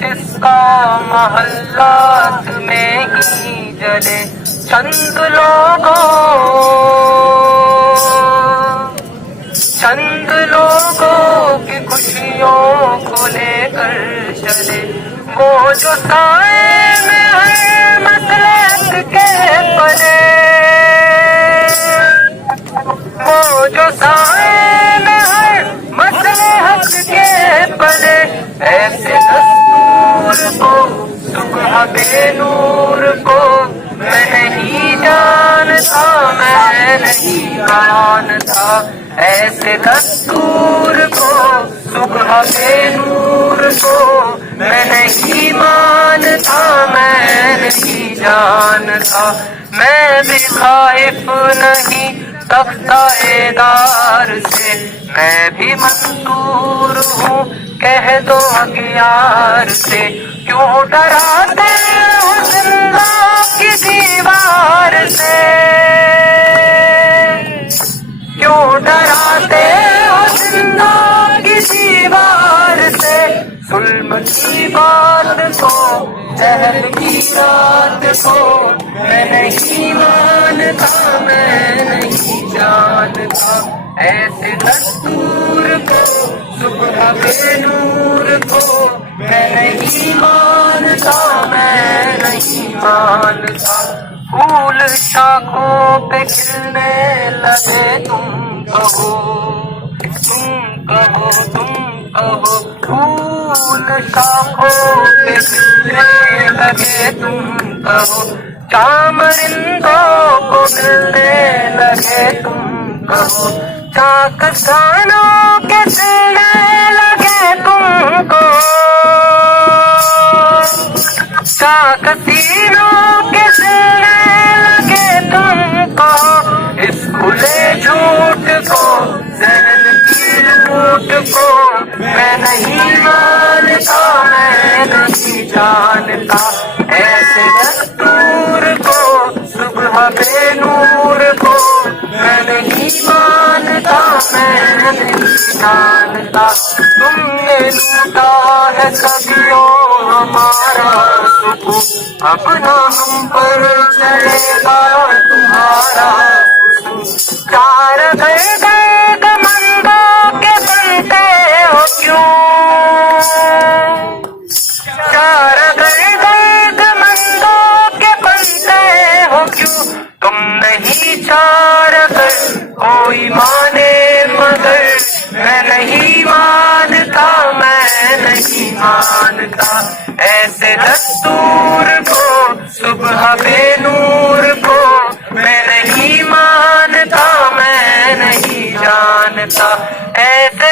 جس کا محلات میں ہی جلے چند لوگوں کی خوشیوں کو لے کر چلے، وہ جو سائے میں ہے مطلب کے پلے، وہ جو سائے میں ہے مصلحت کے پلے، ایسے دستور کو صبح بے نور کو میں نہیں جانتا، میں نہیں جانتا، ایسے دستور کو صبح بے نور کو میں نہیں مانتا، میں نہیں جانتا، میں بھی خائف نہیں تختہ دار سے، میں بھی منصور ہوں کہہ دو اغیار سے، کیوں ڈراتے ہو زندہ کی دیوار سے، کیوں ڈراتے ہو زندہ کی دیوار سے، ظلم کی بات کو زہر کی رات کو میں نہیں مانتا، میں نہیں جانتا، ایسے دستور کو صبح بے نور کو میں نہیں مانتا، میں نہیں مانتا، پھول شاخوں پہ کھلنے لگے تم کہو، تم کہو، تم کہو، پھول شاخوں پہ کھلنے لگے تم کہو، چامرندوں کو ملنے لگے تم کہو، چاکستانوں کے سلنے لگے تم کو، چاکسینوں کے سلنے لگے تم کو، اس کھلے جھوٹ کو ذہن کی لوٹ کو میں نہیں مانتا، میں نہیں جانتا، ایسے دستور کو صبح بے نور کو میں نہیں مانتا، میں نہیں جانتا، تم نے لوٹا ہے صدیوں ہمارا سکون، اب نہ ہم پر چلے گا تمہارا حسن، چار درد مندوں کے بنتے ہو کیوں، چار درد مندوں کے بنتے ہو کیوں، تم نہیں چار کر کوئی مانے مگر میں نہیں مانتا، میں نہیں مانتا، ایسے دستور کو صبح بے نور کو میں نہیں مانتا، میں نہیں جانتا، ایسے